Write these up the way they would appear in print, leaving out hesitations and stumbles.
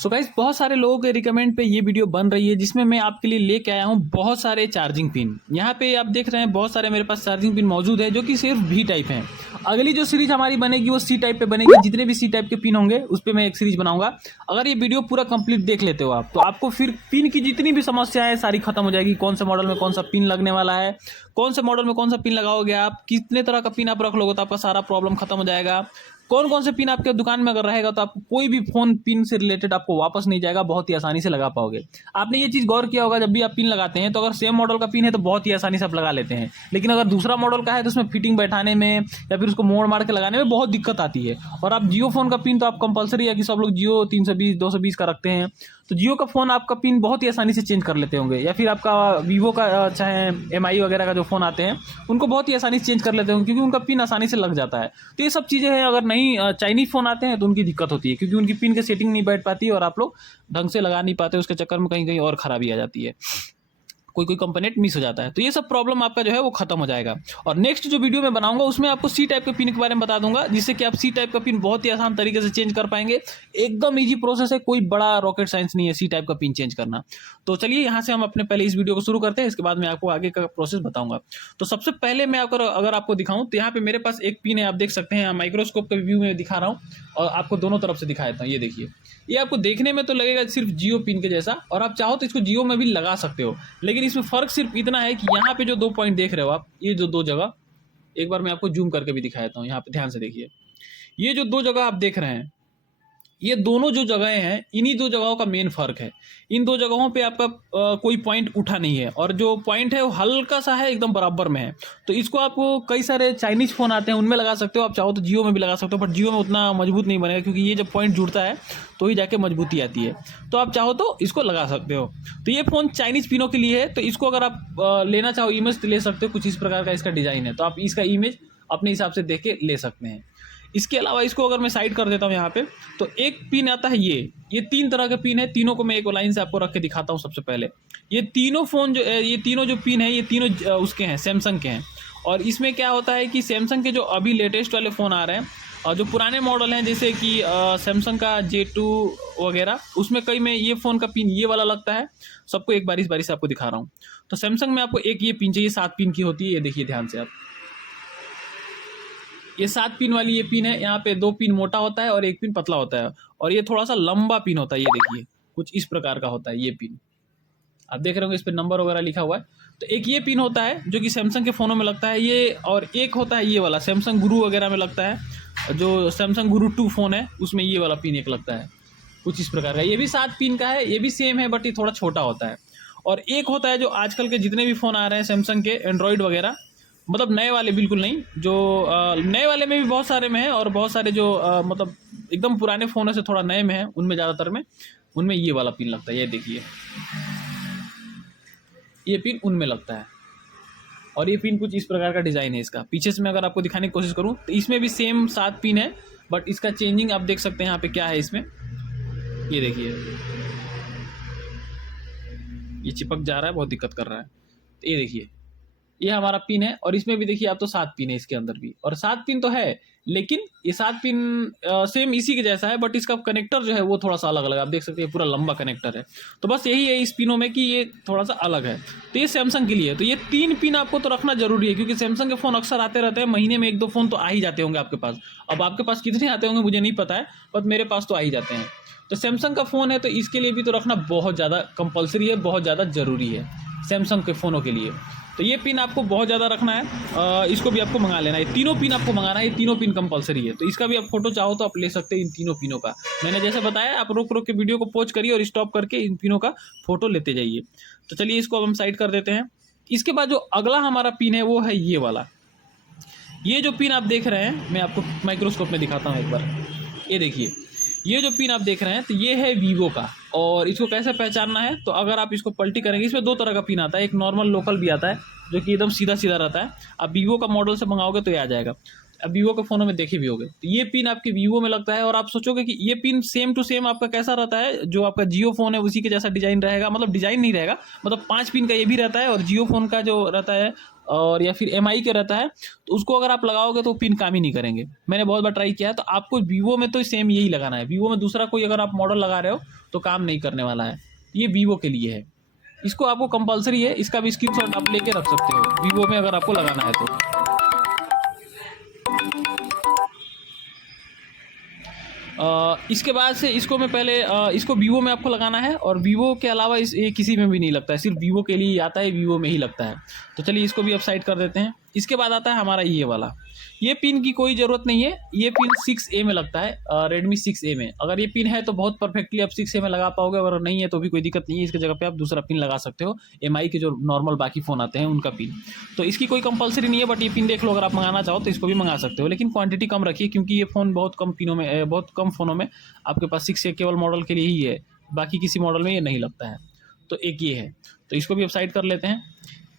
So guys, बहुत सारे लोगों के रिकमेंड पे ये वीडियो बन रही है जिसमें मैं आपके लिए लेके आया हूँ बहुत सारे चार्जिंग पिन। यहाँ पे आप देख रहे हैं बहुत सारे मेरे पास चार्जिंग पिन मौजूद है जो कि सिर्फ V टाइप हैं। अगली जो सीरीज हमारी बनेगी वो C टाइप पे बनेगी। जितने भी C टाइप के पिन होंगे उस पर मैं एक सीरीज बनाऊंगा। अगर ये वीडियो पूरा कंप्लीट देख लेते हो आप तो आपको फिर पिन की जितनी भी समस्या है सारी खत्म हो जाएगी। कौन से मॉडल में कौन सा पिन लगने वाला है, कौन से मॉडल में कौन सा पिन लगाओगे, आप कितने तरह का पिन आप रख लोगे तो आपका सारा प्रॉब्लम खत्म हो जाएगा। कौन कौन से पिन आपके दुकान में अगर रहेगा तो आपको कोई भी फोन पिन से रिलेटेड आपको वापस नहीं जाएगा, बहुत ही आसानी से लगा पाओगे। आपने ये चीज़ गौर किया होगा, जब भी आप पिन लगाते हैं तो अगर सेम मॉडल का पिन है तो बहुत ही आसानी से आप लगा लेते हैं, लेकिन अगर दूसरा मॉडल का है तो उसमें फिटिंग बैठाने में या फिर उसको मोड़ मार के लगाने में बहुत दिक्कत आती है। और आप जियो फोन का पिन तो आप कंपलसरी है कि सब लोग जियो 320 220 का रखते हैं, तो जियो का फ़ोन आपका पिन बहुत ही आसानी से चेंज कर लेते होंगे, या फिर आपका वीवो का चाहे MI वगैरह का जो फ़ोन आते हैं उनको बहुत ही आसानी से चेंज कर लेते होंगे क्योंकि उनका पिन आसानी से लग जाता है। तो ये सब चीज़ें हैं। अगर नहीं चाइनीज़ फ़ोन आते हैं तो उनकी दिक्कत होती है क्योंकि उनकी पिन की सेटिंग नहीं बैठ पाती और आप लोग ढंग से लगा नहीं पाते, उसके चक्कर में कहीं कहीं और ख़राबी आ जाती है, कोई कंपोनेंट मिस हो जाता है। तो ये सब प्रॉब्लम आपका जो है वो खत्म हो जाएगा। और नेक्स्ट जो वीडियो मैं बनाऊंगा उसमें आपको C टाइप के पिन के बारे में बता दूंगा, जिससे कि आप C टाइप का पिन बहुत ही आसान तरीके से चेंज कर पाएंगे। एकदम इजी प्रोसेस है, कोई बड़ा रॉकेट साइंस नहीं है C टाइप का पिन चेंज करना। तो चलिए यहाँ से हम अपने पहले इस वीडियो को शुरू करते हैं, इसके बाद मैं आपको आगे का प्रोसेस बताऊंगा। तो सबसे पहले मैं अगर आपको दिखाऊं तो यहाँ पे मेरे पास एक पिन है, आप देख सकते हैं, माइक्रोस्कोप के व्यू में दिखा रहा हूँ और आपको दोनों तरफ से दिखा देता हूँ। ये देखिए, ये आपको देखने में तो लगेगा सिर्फ जियो पिन के जैसा, और आप चाहो तो इसको जियो में भी लगा सकते हो, लेकिन इसमें फ़र्क सिर्फ इतना है कि यहाँ पे जो 2 पॉइंट देख रहे हो आप, ये जो 2 जगह, एक बार मैं आपको जूम करके भी दिखा देता हूँ। यहाँ पे ध्यान से देखिए, ये जो 2 जगह आप देख रहे हैं, ये दोनों जो जगहें हैं, इन्हीं 2 जगहों का मेन फर्क है। इन 2 जगहों पे आपका कोई पॉइंट उठा नहीं है, और जो पॉइंट है वो हल्का सा है, एकदम बराबर में है। तो इसको आपको कई सारे चाइनीज़ फ़ोन आते हैं उनमें लगा सकते हो, आप चाहो तो जियो में भी लगा सकते हो, बट जियो में उतना मजबूत नहीं बनेगा क्योंकि ये जब पॉइंट जुड़ता है तो ही जाके मजबूती आती है। तो आप चाहो तो इसको लगा सकते हो। तो ये फ़ोन चाइनीज़ पिनों के लिए है, तो इसको अगर आप लेना चाहो इमेज तो ले सकते हो। कुछ इस प्रकार का इसका डिज़ाइन है, तो आप इसका इमेज अपने हिसाब से देख के ले सकते हैं। इसके अलावा इसको अगर मैं साइड कर देता हूँ यहाँ पे, तो एक पिन आता है, ये 3 तरह के पिन है। तीनों को मैं एक लाइन से आपको रख के दिखाता हूँ। सबसे पहले ये तीनों जो पिन है, ये तीनों उसके हैं, सैमसंग के हैं। और इसमें क्या होता है कि सैमसंग के जो अभी लेटेस्ट वाले फ़ोन आ रहे हैं और जो पुराने मॉडल हैं, जैसे कि सैमसंग का J2 वगैरह, उसमें कई में ये फ़ोन का पिन ये वाला लगता है। सबको एक बारी से आपको दिखा रहा हूँ। तो सैमसंग में आपको एक ये पिन चाहिए, 7 पिन की होती है। ये देखिए ध्यान से आप, ये 7 पिन वाली ये पिन है। यहाँ पे 2 पिन मोटा होता है और 1 पिन पतला होता है, और ये थोड़ा सा लंबा पिन होता है। ये देखिए कुछ इस प्रकार का होता है ये पिन, आप देख रहे होंगे इस पर नंबर वगैरह लिखा हुआ है। तो एक ये पिन होता है जो कि सैमसंग के फ़ोनों में लगता है ये, और एक होता है ये वाला सैमसंग गुरु वगैरह में लगता है। जो सैमसंग गुरु 2 फ़ोन है उसमें ये वाला पिन एक लगता है, कुछ इस प्रकार का। ये भी 7 पिन का है, ये भी सेम है बट ये थोड़ा छोटा होता है। और एक होता है जो आजकल के जितने भी फ़ोन आ रहे हैं सैमसंग के, एंड्रॉयड वगैरह, मतलब नए वाले बिल्कुल नहीं, जो नए वाले में भी बहुत सारे में है, और बहुत सारे जो मतलब एकदम पुराने फ़ोनों से थोड़ा नए में है, उनमें ज़्यादातर में उनमें ये वाला पिन लगता है। ये देखिए, ये पिन उनमें लगता है। और ये पिन कुछ इस प्रकार का डिज़ाइन है इसका। पीछे से मैं अगर आपको दिखाने की कोशिश करूँ तो इसमें भी सेम 7 पिन है, बट इसका चेंजिंग आप देख सकते हैं यहाँ पे क्या है इसमें। ये देखिए, ये चिपक जा रहा है, बहुत दिक्कत कर रहा है। तो ये देखिए, ये हमारा पिन है, और इसमें भी देखिए आप, तो 7 पिन है इसके अंदर भी, और 7 पिन तो है, लेकिन ये 7 पिन सेम इसी के जैसा है, बट इसका कनेक्टर जो है वो थोड़ा सा अलग अलग, आप देख सकते हैं पूरा लंबा कनेक्टर है। तो बस यही है इस पिनों में कि ये थोड़ा सा अलग है। तो ये सैमसंग के लिए है। तो ये 3 पिन आपको तो रखना जरूरी है, क्योंकि सैमसंग के फ़ोन अक्सर आते रहते हैं, महीने में 1-2 फ़ोन तो आ ही जाते होंगे आपके पास। अब आपके पास कितने आते होंगे मुझे नहीं पता है, बट मेरे पास तो आ ही जाते हैं। तो सैमसंग का फ़ोन है तो इसके लिए भी तो रखना बहुत ज़्यादा कंपलसरी है, बहुत ज़्यादा ज़रूरी है सैमसंग के फ़ोनों के लिए। तो ये पिन आपको बहुत ज़्यादा रखना है, इसको भी आपको मंगा लेना है। 3 पिन आपको मंगाना है, ये 3 पिन कंपलसरी है। तो इसका भी आप फोटो चाहो तो आप ले सकते हैं इन 3 पिनों का। मैंने जैसे बताया, आप रोक के वीडियो को पॉज करिए और स्टॉप करके इन पिनों का फोटो लेते जाइए। तो चलिए इसको अब हम साइड कर देते हैं। इसके बाद जो अगला हमारा पिन है वो है ये वाला। ये जो पिन आप देख रहे हैं, मैं आपको माइक्रोस्कोप में दिखाता हूँ एक बार। ये देखिए, ये जो पिन आप देख रहे हैं, तो ये है वीवो का। और इसको कैसे पहचानना है, तो अगर आप इसको पलटी करेंगे, इसमें 2 तरह का पिन आता है, एक नॉर्मल लोकल भी आता है जो कि एकदम सीधा सीधा रहता है। आप वीवो का मॉडल से मंगाओगे तो ये आ जाएगा। अब वीवो के फ़ोनों में देखे भी होगे। तो ये पिन आपके वीवो में लगता है और आप सोचोगे कि ये पिन सेम टू सेम आपका कैसा रहता है, जो आपका जियो फ़ोन है उसी के जैसा डिज़ाइन रहेगा, मतलब डिज़ाइन नहीं रहेगा, मतलब 5 पिन का ये भी रहता है और जियो फ़ोन का जो रहता है और या फिर एमआई के रहता है, तो उसको अगर आप लगाओगे तो पिन काम ही नहीं करेंगे। मैंने बहुत बार ट्राई किया है, तो आपको वीवो में तो सेम यही लगाना है। वीवो में दूसरा कोई अगर आप मॉडल लगा रहे हो तो काम नहीं करने वाला है। ये वीवो के लिए है, इसको आपको कंपलसरी है, इसका भी स्क्रीनशॉट आप लेके रख सकते हो वीवो में अगर आपको लगाना है तो। इसके बाद से इसको मैं पहले इसको वीवो में आपको लगाना है और वीवो के अलावा ये किसी में भी नहीं लगता है, सिर्फ वीवो के लिए आता है, वीवो में ही लगता है। तो चलिए इसको भी अब साइड कर देते हैं। इसके बाद आता है हमारा ये वाला, ये पिन की कोई ज़रूरत नहीं है, ये पिन 6A में लगता है, रेडमी 6A में। अगर ये पिन है तो बहुत परफेक्टली आप 6A में लगा पाओगे, अगर नहीं है तो भी कोई दिक्कत नहीं है, इसकी जगह पे आप दूसरा पिन लगा सकते हो, एमआई के जो नॉर्मल बाकी फ़ोन आते हैं उनका पिन। तो इसकी कोई कंपलसरी नहीं है, बट ये पिन देख लो, अगर आप मंगाना चाहो तो इसको भी मंगा सकते हो, लेकिन क्वांटिटी कम रखिए, क्योंकि ये फ़ोन बहुत कम पिनों में, बहुत कम फ़ोनों में आपके पास 6A केवल मॉडल के लिए ही है, बाकी किसी मॉडल में ये नहीं लगता है। तो एक ये है, तो इसको भी अब साइड कर लेते हैं।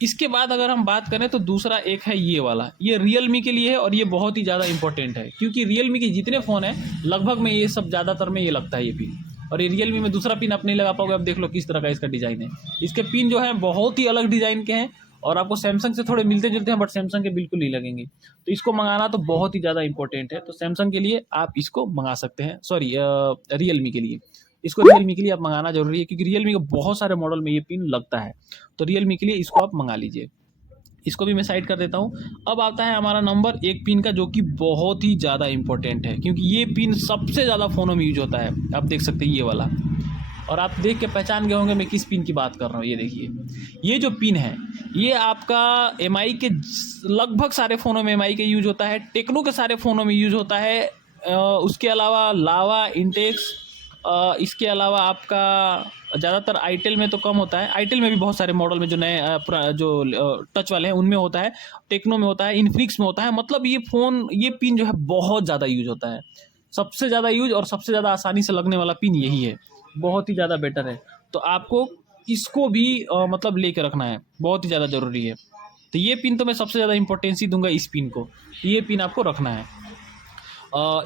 इसके बाद अगर हम बात करें तो दूसरा एक है ये वाला, ये रियलमी के लिए है और ये बहुत ही ज़्यादा इंपॉर्टेंट है, क्योंकि रियलमी के जितने फ़ोन हैं लगभग में ये सब ज़्यादातर में ये लगता है ये पिन। और ये रियलमी में दूसरा पिन आप नहीं लगा पाओगे। अब देख लो किस तरह का इसका डिज़ाइन है, इसके पिन जो है बहुत ही अलग डिज़ाइन के हैं और आपको सैमसंग से थोड़े मिलते जुलते हैं, बट सैमसंग के बिल्कुल नहीं लगेंगे। तो इसको मंगाना तो बहुत ही ज़्यादा इंपॉर्टेंट है, तो सैमसंग के लिए आप इसको मंगा सकते हैं, सॉरी रियलमी के लिए, इसको रियलमी के लिए आप मंगाना जरूरी है, क्योंकि रियलमी के बहुत सारे मॉडल में ये पिन लगता है। तो रियलमी के लिए इसको आप मंगा लीजिए। इसको भी मैं साइड कर देता हूँ। अब आता है हमारा नंबर एक पिन का, जो कि बहुत ही ज़्यादा इंपॉर्टेंट है, क्योंकि ये पिन सबसे ज़्यादा फ़ोनों में यूज होता है। आप देख सकते हैं ये वाला, और आप देख के पहचान गए होंगे मैं किस पिन की बात कर रहा हूँ। ये देखिए, ये जो पिन है ये आपका एमआई के लगभग सारे फ़ोनों में एमआई के यूज होता है, टेक्नो के सारे फ़ोनों में यूज होता है, उसके अलावा लावा, इंटेक्स, इसके अलावा आपका ज़्यादातर आईटेल में तो कम होता है, आईटेल में भी बहुत सारे मॉडल में जो नए जो टच वाले हैं उनमें होता है, टेक्नो में होता है, इन्फिनिक्स में होता है। मतलब ये फ़ोन, ये पिन जो है बहुत ज़्यादा यूज होता है, सबसे ज़्यादा यूज और सबसे ज़्यादा आसानी से लगने वाला पिन यही है, बहुत ही ज़्यादा बेटर है। तो आपको इसको भी मतलब लेके रखना है, बहुत ही ज़्यादा ज़रूरी है। तो ये पिन तो मैं सबसे ज़्यादा इंपॉर्टेंस ही दूंगा इस पिन को, ये पिन आपको रखना है।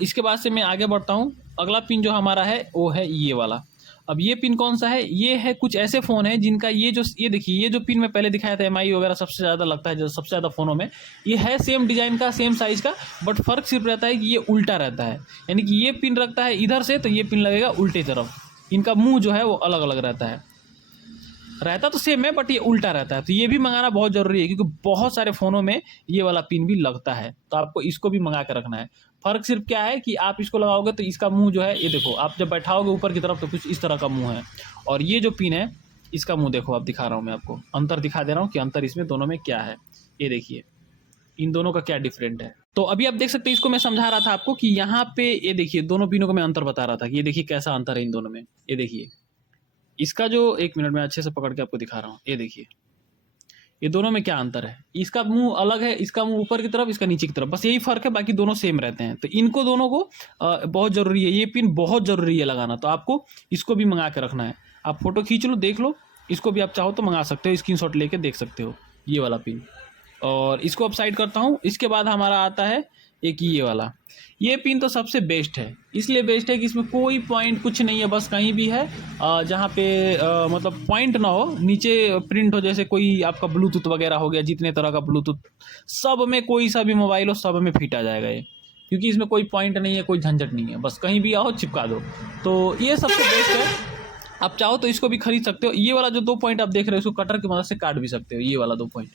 इसके बाद से मैं आगे बढ़ता हूँ। अगला पिन जो हमारा है वो है ये वाला। अब ये पिन कौन सा है? ये है कुछ ऐसे फ़ोन है जिनका ये देखिए, ये जो पिन मैं पहले दिखाया था एमआई वगैरह सबसे ज़्यादा लगता है, जो सबसे ज़्यादा फ़ोनों में ये है सेम डिज़ाइन का, सेम साइज़ का, बट फ़र्क सिर्फ रहता है कि ये उल्टा रहता है। यानी कि ये पिन रखता है इधर से तो ये पिन लगेगा उल्टे तरफ, इनका मुँह जो है वो अलग अलग रहता तो सेम है, बट ये उल्टा रहता है। तो ये भी मंगाना बहुत ज़रूरी है, क्योंकि बहुत सारे फ़ोनों में ये वाला पिन भी लगता है, तो आपको इसको भी मंगा के रखना है। फ़र्क सिर्फ क्या है कि आप इसको लगाओगे तो इसका मुंह जो है, ये देखो, आप जब बैठाओगे ऊपर की तरफ तो कुछ इस तरह का मुंह है, और ये जो पिन है इसका मुंह देखो, आप दिखा रहा हूँ मैं आपको, अंतर दिखा दे रहा हूँ कि अंतर इसमें दोनों में क्या है। ये देखिए इन दोनों का क्या डिफरेंट है। तो अभी आप देख सकते हैं, इसको मैं समझा रहा था आपको कि यहाँ पे ये देखिए दोनों पिनों को मैं अंतर बता रहा था कि ये देखिए कैसा अंतर है इन दोनों में। ये देखिए इसका जो, एक मिनट में अच्छे से पकड़ के आपको दिखा रहा हूँ, ये देखिए ये दोनों में क्या अंतर है। इसका मुंह अलग है, इसका मुंह ऊपर की तरफ, इसका नीचे की तरफ, बस यही फर्क है, बाकी दोनों सेम रहते हैं। तो इनको दोनों को बहुत ज़रूरी है, ये पिन बहुत ज़रूरी है लगाना, तो आपको इसको भी मंगा के रखना है। आप फोटो खींच लो, देख लो, इसको भी आप चाहो तो मंगा सकते हो, स्क्रीनशॉट लेके देख सकते हो ये वाला पिन। और इसको अब साइड करता हूँ। इसके बाद हमारा आता है एक ये वाला। ये पिन तो सबसे बेस्ट है, इसलिए बेस्ट है कि इसमें कोई पॉइंट कुछ नहीं है, बस कहीं भी है जहाँ पे मतलब पॉइंट ना हो, नीचे प्रिंट हो, जैसे कोई आपका ब्लूटूथ वगैरह हो गया, जितने तरह का ब्लूटूथ, सब में कोई सा भी मोबाइल हो सब में फिट आ जाएगा ये, क्योंकि इसमें कोई पॉइंट नहीं है, कोई झंझट नहीं है, बस कहीं भी आओ चिपका दो। तो ये सबसे बेस्ट है। आप चाहो तो इसको भी खरीद सकते हो। ये वाला जो 2 पॉइंट आप देख रहे हो, इसको कटर की मदद से काट भी सकते हो, ये वाला 2 पॉइंट।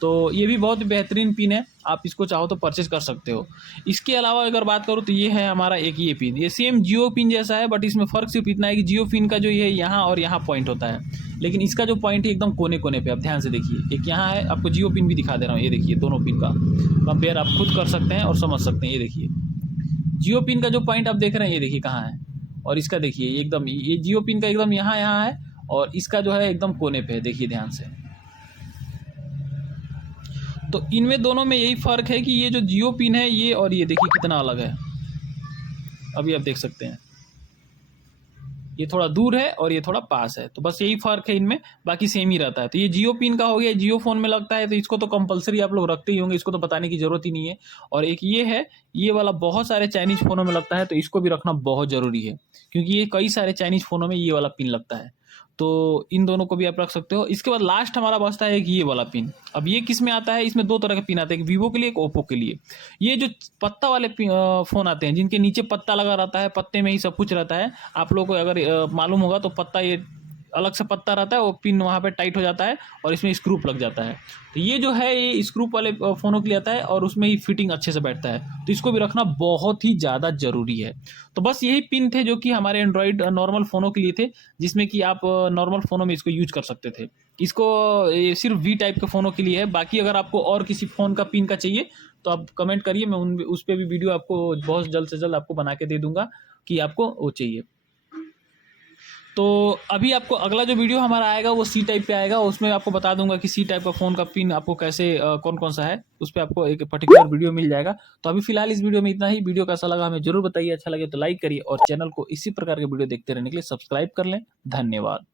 तो ये भी बहुत बेहतरीन पिन है, आप इसको चाहो तो परचेज कर सकते हो। इसके अलावा अगर बात करूँ तो ये है हमारा एक ये पिन, ये सेम जियो पिन जैसा है, बट इसमें फ़र्क सिर्फ इतना है कि जियो पिन का जो ये यहाँ और यहाँ पॉइंट होता है, लेकिन इसका जो पॉइंट है एकदम कोने कोने पे। आप ध्यान से देखिए, एक यहाँ है, आपको जियो पिन भी दिखा दे रहा हूँ, ये देखिए दोनों पिन का कंपेयर आप खुद कर सकते हैं और समझ सकते हैं। ये देखिए जियो पिन का जो पॉइंट आप देख रहे हैं, ये देखिए कहाँ है, और इसका देखिए एकदम, ये जियो पिन का एकदम यहाँ है, और इसका जो है एकदम कोने पे है, देखिए ध्यान से। तो इनमें दोनों में यही फ़र्क है कि ये जो जियो पिन है ये, और ये देखिए कितना अलग है, अभी आप देख सकते हैं। ये थोड़ा दूर है और ये थोड़ा पास है, तो बस यही फ़र्क है इनमें, बाकी सेम ही रहता है। तो ये जियो पिन का हो गया, जियो फ़ोन में लगता है, तो इसको तो कंपलसरी आप लोग रखते ही होंगे, इसको तो बताने की ज़रूरत ही नहीं है। और एक ये है, ये वाला बहुत सारे चाइनीज़ फ़ोनों में लगता है, तो इसको भी रखना बहुत ज़रूरी है, क्योंकि ये कई सारे चाइनीज़ फ़ोनों में ये वाला पिन लगता है। तो इन दोनों को भी आप रख सकते हो। इसके बाद लास्ट हमारा बचता है एक ये वाला पिन। अब ये किस में आता है, इसमें 2 तरह के पिन आते हैं, एक वीवो के लिए, एक ओप्पो के लिए। ये जो पत्ता वाले फ़ोन आते हैं, जिनके नीचे पत्ता लगा रहता है, पत्ते में ही सब कुछ रहता है, आप लोगों को अगर मालूम होगा तो पत्ता, ये अलग से पत्ता रहता है, वो पिन वहाँ पे टाइट हो जाता है और इसमें स्क्रू लग जाता है। तो ये जो है, ये स्क्रू वाले फ़ोनों के लिए आता है और उसमें ही फिटिंग अच्छे से बैठता है, तो इसको भी रखना बहुत ही ज़्यादा ज़रूरी है। तो बस यही पिन थे जो कि हमारे एंड्रॉयड नॉर्मल फ़ोनों के लिए थे, जिसमें कि आप नॉर्मल फ़ोनों में इसको यूज कर सकते थे। इसको ये सिर्फ वी टाइप के फ़ोनों के लिए है। बाकी अगर आपको और किसी फ़ोन का पिन का चाहिए तो आप कमेंट करिए, मैं उस पर भी वीडियो आपको बहुत जल्द से जल्द आपको बना के दे दूंगा कि आपको वो चाहिए। तो अभी आपको अगला जो वीडियो हमारा आएगा वो सी टाइप पे आएगा, उसमें आपको बता दूंगा कि सी टाइप का फ़ोन का पिन आपको कैसे कौन कौन सा है, उस पर आपको एक पर्टिकुलर वीडियो मिल जाएगा। तो अभी फिलहाल इस वीडियो में इतना ही। वीडियो कैसा लगा हमें जरूर बताइए, अच्छा लगे तो लाइक करिए और चैनल को इसी प्रकार के वीडियो देखते रहने के लिए सब्सक्राइब कर लें। धन्यवाद।